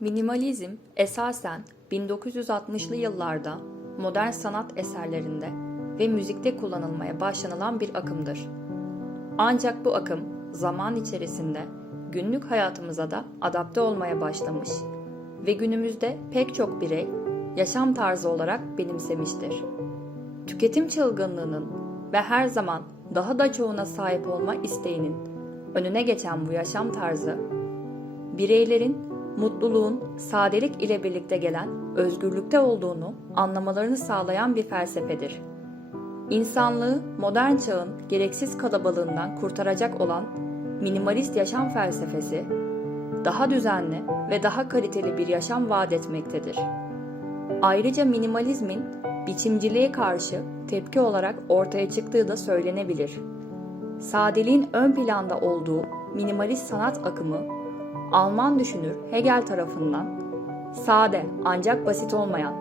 Minimalizm esasen 1960'lı yıllarda modern sanat eserlerinde ve müzikte kullanılmaya başlanılan bir akımdır. Ancak bu akım zaman içerisinde günlük hayatımıza da adapte olmaya başlamış ve günümüzde pek çok birey yaşam tarzı olarak benimsemiştir. Tüketim çılgınlığının ve her zaman daha da çoğuna sahip olma isteğinin önüne geçen bu yaşam tarzı bireylerin mutluluğun sadelik ile birlikte gelen özgürlükte olduğunu anlamalarını sağlayan bir felsefedir. İnsanlığı modern çağın gereksiz kalabalığından kurtaracak olan minimalist yaşam felsefesi, daha düzenli ve daha kaliteli bir yaşam vaat etmektedir. Ayrıca minimalizmin biçimciliğe karşı tepki olarak ortaya çıktığı da söylenebilir. Sadeliğin ön planda olduğu minimalist sanat akımı Alman düşünür Hegel tarafından sade ancak basit olmayan,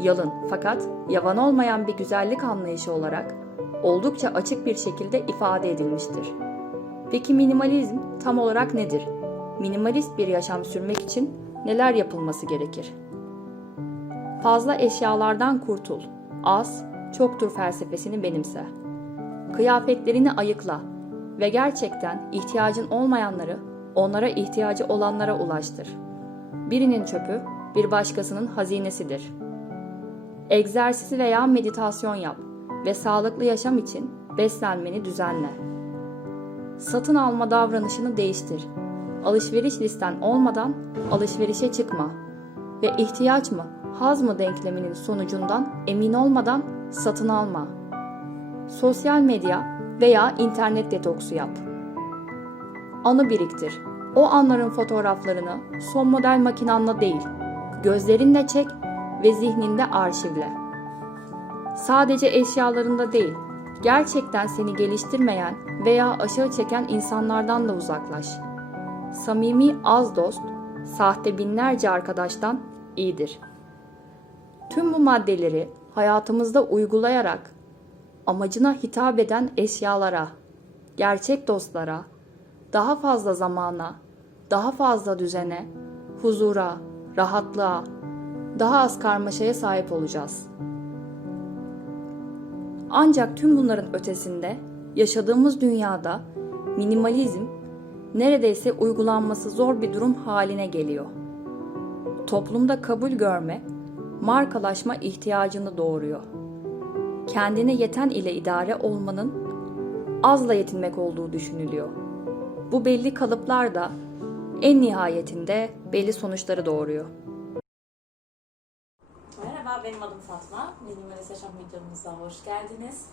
yalın fakat yavan olmayan bir güzellik anlayışı olarak oldukça açık bir şekilde ifade edilmiştir. Peki minimalizm tam olarak nedir? Minimalist bir yaşam sürmek için neler yapılması gerekir? Fazla eşyalardan kurtul. Az, çoktur felsefesini benimse. Kıyafetlerini ayıkla ve gerçekten ihtiyacın olmayanları onlara ihtiyacı olanlara ulaştır. Birinin çöpü bir başkasının hazinesidir. Egzersiz veya meditasyon yap ve sağlıklı yaşam için beslenmeni düzenle. Satın alma davranışını değiştir. Alışveriş listen olmadan alışverişe çıkma ve ihtiyaç mı, haz mı denkleminin sonucundan emin olmadan satın alma. Sosyal medya veya internet detoksu yap. Anı biriktir. O anların fotoğraflarını son model makinanla değil, gözlerinle çek ve zihninde arşivle. Sadece eşyalarında değil, gerçekten seni geliştirmeyen veya aşağı çeken insanlardan da uzaklaş. Samimi az dost, sahte binlerce arkadaştan iyidir. Tüm bu maddeleri hayatımızda uygulayarak amacına hitap eden eşyalara, gerçek dostlara, daha fazla zamana, daha fazla düzene, huzura, rahatlığa, daha az karmaşaya sahip olacağız. Ancak tüm bunların ötesinde yaşadığımız dünyada minimalizm neredeyse uygulanması zor bir durum haline geliyor. Toplumda kabul görme, markalaşma ihtiyacını doğuruyor. Kendine yeten ile idare olmanın azla yetinmek olduğu düşünülüyor. Bu belli kalıplar da en nihayetinde belli sonuçları doğuruyor. Merhaba, benim adım Fatma. Minimalist Yaşam videomuza hoş geldiniz.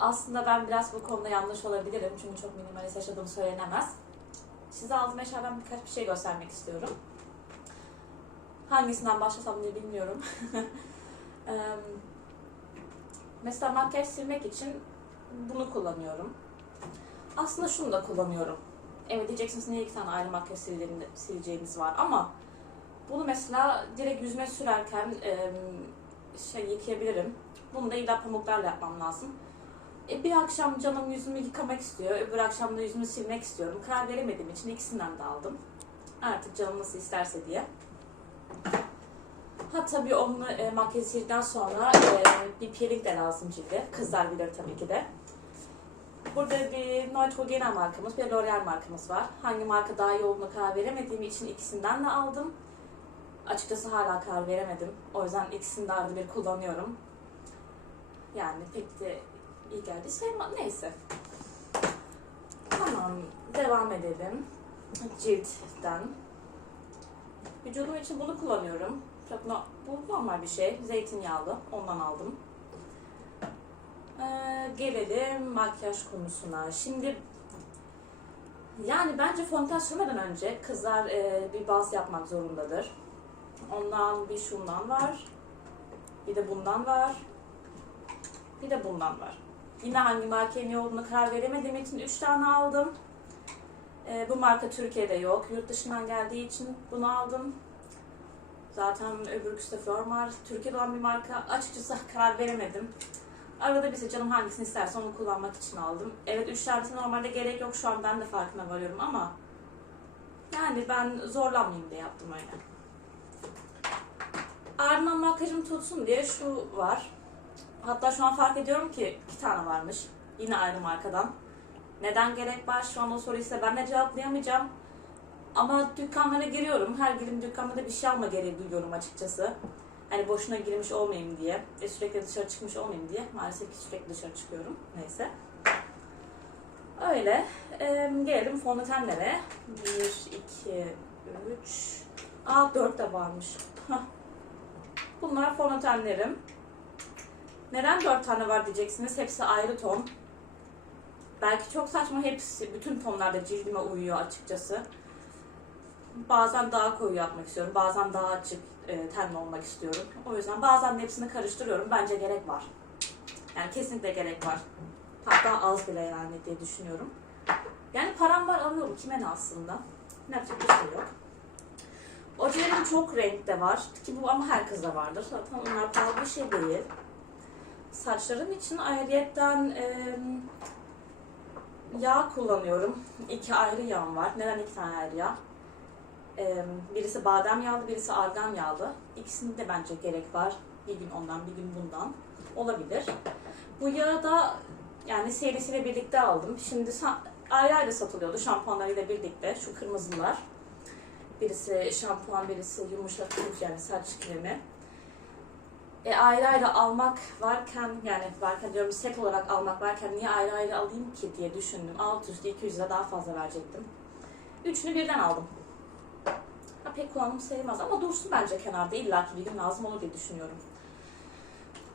Aslında ben biraz bu konuda yanlış olabilirim çünkü çok minimalist yaşadığım söylenemez. Size aldığım eşyadan birkaç bir şey göstermek istiyorum. Hangisinden başlasam diye bilmiyorum. Mesela makyaj silmek için bunu kullanıyorum. Aslında şunu da kullanıyorum. Evet diyeceksiniz niye iki tane ayrı makyaj sileceğiniz var ama bunu mesela direkt yüzüme sürerken e, şey yıkayabilirim. Bunu da illa pamuklarla yapmam lazım. E, bir akşam canım yüzümü yıkamak istiyor, öbür akşam da yüzümü silmek istiyorum. Karar veremediğim için ikisinden de aldım. Artık canım nasıl isterse diye. Ha tabii onu e, makyaj sonra e, bir peeling de lazım cilde. Kızlar bilir tabii ki de. Burada bir Neutrogena markamız, bir L'Oreal markamız var. Hangi marka daha iyi olduğunu karar veremediğim için ikisinden de aldım. Açıkçası hala karar veremedim. O yüzden ikisini de arada bir kullanıyorum. Yani pek de iyi geldi şey ama neyse. Tamam, devam edelim. Ciltten. Vücudum için bunu kullanıyorum. Çok no, bu normal bir şey. Zeytinyağlı. Ondan aldım. Ee, gelelim makyaj konusuna. Şimdi yani bence fondöten sürmeden önce kızlar e, bir baz yapmak zorundadır. Ondan bir şundan var. Bir de bundan var. Bir de bundan var. Yine hangi markaya ne olduğunu karar veremediğim için 3 tane aldım. E, bu marka Türkiye'de yok. Yurt dışından geldiği için bunu aldım. Zaten öbürküsü de Flormar. Türkiye'de olan bir marka. Açıkçası karar veremedim. Arada bir canım hangisini isterse onu kullanmak için aldım. Evet 3 tanesi normalde gerek yok şu an ben de farkına varıyorum ama Yani ben zorlanmayayım diye yaptım öyle. Ardından makyajım tutsun diye şu var. Hatta şu an fark ediyorum ki iki tane varmış. Yine aynı markadan. Neden gerek var şu an o soruyu ise ben de cevaplayamayacağım. Ama dükkanlara giriyorum. Her girdiğim dükkanda da bir şey alma gereği duyuyorum açıkçası. Hani boşuna girmiş olmayayım diye. Ve sürekli dışarı çıkmış olmayayım diye. Maalesef ki sürekli dışarı çıkıyorum. Neyse. Öyle. Ee, gelelim fondötenlere. 1, 2, 3. Aa 4 de varmış. Bunlar fondötenlerim. Neden 4 tane var diyeceksiniz. Hepsi ayrı ton. Belki çok saçma hepsi, bütün tonlarda cildime uyuyor açıkçası. Bazen daha koyu yapmak istiyorum, bazen daha açık e, tenli olmak istiyorum. O yüzden bazen hepsini karıştırıyorum. Bence gerek var. Yani kesinlikle gerek var. Hatta az bile yani diye düşünüyorum. Yani param var alıyorum. Kime ne aslında? Ne yapacak bir şey yok. Ojelerim çok renkte var. Ki bu ama herkeste vardır. Zaten onlar pahalı bir şey değil. Saçlarım için ayrıyetten e, yağ kullanıyorum. İki ayrı yağım var. Neden iki tane ayrı yağ? Birisi badem yağlı, birisi argan yağlı. İkisinde de bence gerek var. Bir gün ondan, bir gün bundan. Olabilir. Bu yağı da yani serisiyle birlikte aldım. Şimdi ayrı ayrı satılıyordu şampuanlarıyla birlikte. Şu kırmızılar. Birisi şampuan, birisi yumuşatıcı yani saç kremi. E, ayrı ayrı almak varken yani varken diyorum set olarak almak varken niye ayrı ayrı alayım ki diye düşündüm. Alt üstü 200 lira daha fazla verecektim. Üçünü birden aldım. Ha, pek sayılmaz ama dursun bence kenarda illaki bir gün lazım olur diye düşünüyorum.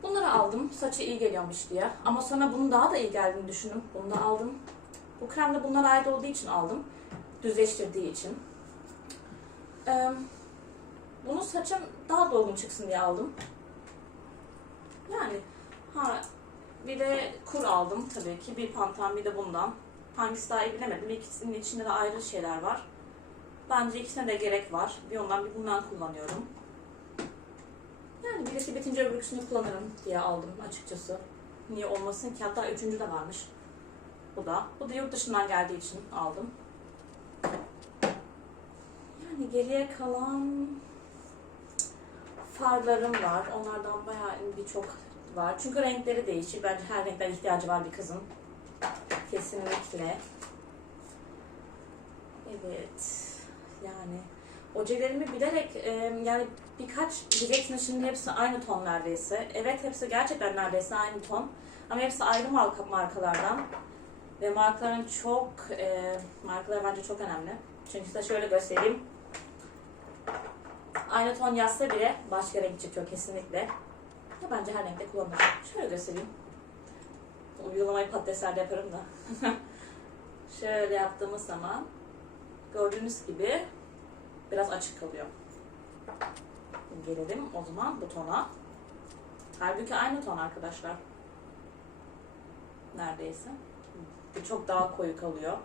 Bunları aldım. Saça iyi geliyormuş diye. Ama sonra bunun daha da iyi geldiğini düşündüm. Bunu da aldım. Bu krem de bunlara ait olduğu için aldım. Düzleştirdiği için. Ee, bunu saçım daha dolgun çıksın diye aldım. Yani ha bir de kur aldım tabii ki. Bir pantan bir de bundan. Hangisi daha iyi bilemedim. İkisinin içinde de ayrı şeyler var. Bence ikisine de gerek var. Bir ondan bir bundan kullanıyorum. Yani birisi bitince öbürküsünü kullanırım diye aldım açıkçası. Niye olmasın ki? Hatta üçüncü de varmış. Bu da. Bu da yurt dışından geldiği için aldım. Yani geriye kalan farlarım var. Onlardan bayağı birçok var. Çünkü renkleri değişir. Bence her renkten ihtiyacı var bir kızın. Kesinlikle. Evet. Yani ojelerimi bilerek e, yani birkaç diyeceksiniz şimdi hepsi aynı ton neredeyse. Evet hepsi gerçekten neredeyse aynı ton. Ama hepsi ayrı marka, markalardan. Ve markaların çok, e, markalar bence çok önemli. Çünkü size şöyle göstereyim. Aynı ton yazsa bile başka renk çıkıyor kesinlikle. Ya bence her renkte kullanılır. Şöyle göstereyim. Uygulamayı patateslerde yaparım da. şöyle yaptığımız zaman gördüğünüz gibi biraz açık kalıyor. Gelelim o zaman bu tona. Halbuki aynı ton arkadaşlar. Neredeyse. Bu çok daha koyu kalıyor.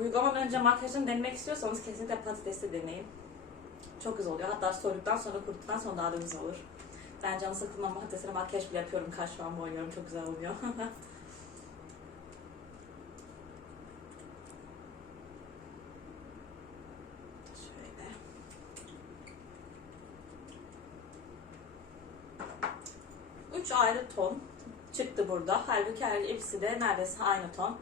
Uygulamadan önce makyajını denemek istiyorsanız kesinlikle patatesi deneyin. Çok güzel oluyor. Hatta soyduktan sonra kuruttuktan sonra daha da güzel olur. Ben canı sıkılmam patatesine makyaj bile yapıyorum. Kaş boyuyorum. Çok güzel oluyor. Şöyle. Üç ayrı ton çıktı burada. Halbuki her hepsi de neredeyse aynı ton.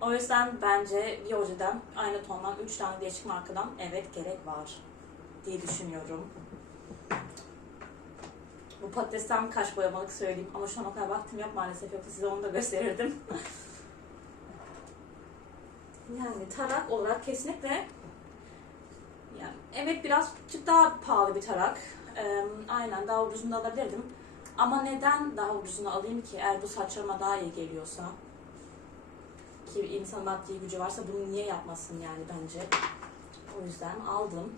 O yüzden bence bir ojeden aynı tondan 3 tane değişik markadan evet gerek var diye düşünüyorum. Bu patatesten kaş boyamalık söyleyeyim ama şu an o kadar vaktim yok maalesef yoksa size onu da gösterirdim. yani tarak olarak kesinlikle yani evet birazcık daha pahalı bir tarak. Ee, aynen daha ucuzunu da alabilirdim. Ama neden daha ucuzunu alayım ki eğer bu saçlarıma daha iyi geliyorsa? Ki insan maddi gücü varsa bunu niye yapmasın yani bence. O yüzden aldım.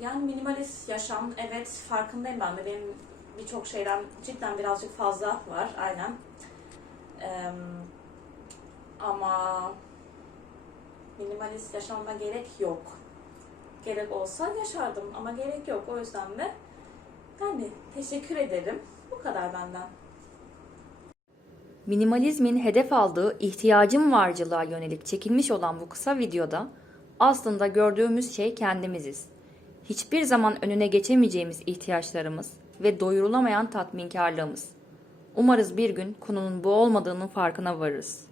Yani minimalist yaşam, evet farkındayım ben de. Benim birçok şeyden cidden birazcık fazla var, aynen. Ee, ama minimalist yaşamama gerek yok. Gerek olsa yaşardım ama gerek yok. O yüzden de yani teşekkür ederim. Bu kadar benden. Minimalizmin hedef aldığı ihtiyacım varcılığa yönelik çekilmiş olan bu kısa videoda aslında gördüğümüz şey kendimiziz. Hiçbir zaman önüne geçemeyeceğimiz ihtiyaçlarımız ve doyurulamayan tatminkarlığımız. Umarız bir gün konunun bu olmadığının farkına varırız.